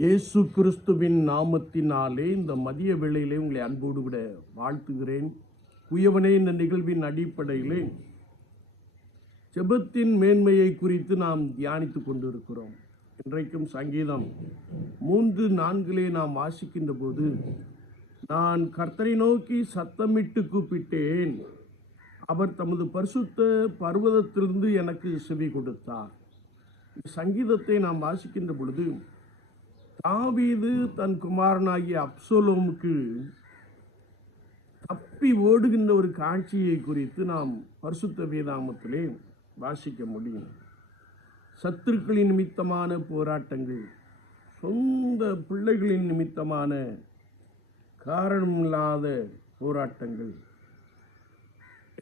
இயேசு கிறிஸ்துவின் நாமத்தினாலே இந்த மதிய வேளையிலே உங்களை அன்போடு விட வாழ்த்துகிறேன். குயவனே இந்த நிகழ்வின் அடிப்படையிலே செபத்தின் மேன்மையை குறித்து நாம் தியானித்து கொண்டிருக்கிறோம். இன்றைக்கும் சங்கீதம் மூன்று நான்கிலே நாம் வாசிக்கின்ற போது நான் கர்த்தரை நோக்கி சத்தமிட்டு கூப்பிட்டேன். அவர் தமது பரிசுத்த பர்வதத்திலிருந்து எனக்கு செவி கொடுத்தார். சங்கீதத்தை நாம் வாசிக்கின்ற பொழுது தாவீது தன் குமாரனாகிய அப்சோலோமுக்கு தப்பி ஓடுகின்ற ஒரு காட்சியை குறித்து நாம் பரிசுத்த வேதாமத்திலே வாசிக்க முடியும். சத்துருக்களின் நிமித்தமான போராட்டங்கள் சொந்த பிள்ளைகளின் நிமித்தமான காரணமில்லாத போராட்டங்கள்.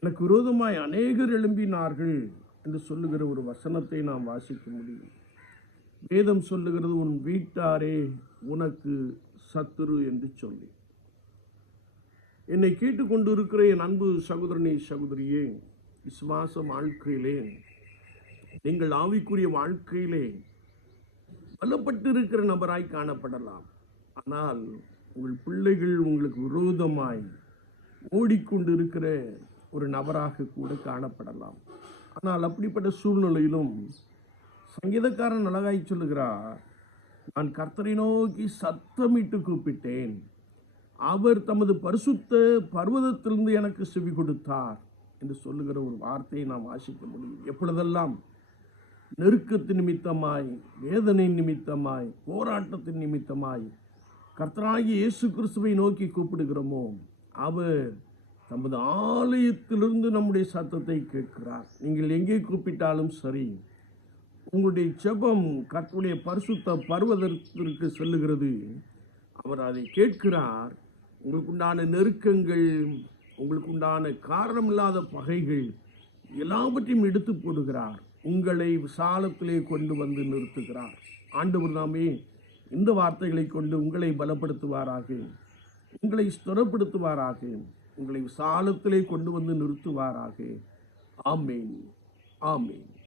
எனக்கு விரோதமாய் அநேகர் எழும்பினார்கள் என்று சொல்லுகிற ஒரு வசனத்தை நாம் வாசிக்க முடியும். வேதம் சொல்லுகிறது உன் வீட்டாரே உனக்கு சத்துரு என்று சொல்லி. என்னை கேட்டுக்கொண்டு இருக்கிற என் அன்பு சகோதரனே சகோதரியே விசுவாச வாழ்க்கையிலே நீங்கள் ஆவிக்குரிய வாழ்க்கையிலே பலப்பட்டிருக்கிற நபராய் காணப்படலாம். ஆனால் உங்கள் பிள்ளைகள் உங்களுக்கு விரோதமாய் ஓடிக்கொண்டிருக்கிற ஒரு நபராக கூட காணப்படலாம். ஆனால் அப்படிப்பட்ட சூழ்நிலையிலும் சங்கீதக்காரன் அழகாய் சொல்லுகிறார் நான் கர்த்தரை நோக்கி சத்தமிட்டு கூப்பிட்டேன். அவர் தமது பரிசுத்த பர்வதத்திலிருந்து எனக்கு செவி கொடுத்தார் என்று சொல்லுகிற ஒரு வார்த்தையை நாம் வாசிக்க முடியும். எப்பொழுதெல்லாம் நெருக்கத்தின் நிமித்தமாய் வேதனை நிமித்தமாய் போராட்டத்தின் நிமித்தமாய் கர்த்தராகி இயேசு கிறிஸ்துவை நோக்கி கூப்பிடுகிறோமோ அவர் தமது ஆலயத்திலிருந்து நம்முடைய சத்தத்தை கேட்கிறார். நீங்கள் எங்கே கூப்பிட்டாலும் சரி உங்களுடைய ஜெபம் கற்புடைய பரிசுத்த பருவதற்கு செல்லுகிறது. அவர் அதை கேட்கிறார். உங்களுக்குண்டான நெருக்கங்கள் உங்களுக்குண்டான காரணமில்லாத பகைகள் எல்லாவற்றையும் எடுத்து போடுகிறார். உங்களை விசாலத்திலே கொண்டு வந்து நிறுத்துகிறார். ஆண்டவர் நாமே இந்த வார்த்தைகளை கொண்டு உங்களை பலப்படுத்துவாராக. உங்களை ஸ்திரப்படுத்துவாராக. உங்களை விசாலத்திலே கொண்டு வந்து நிறுத்துவாராக. ஆமேன். ஆமேன்.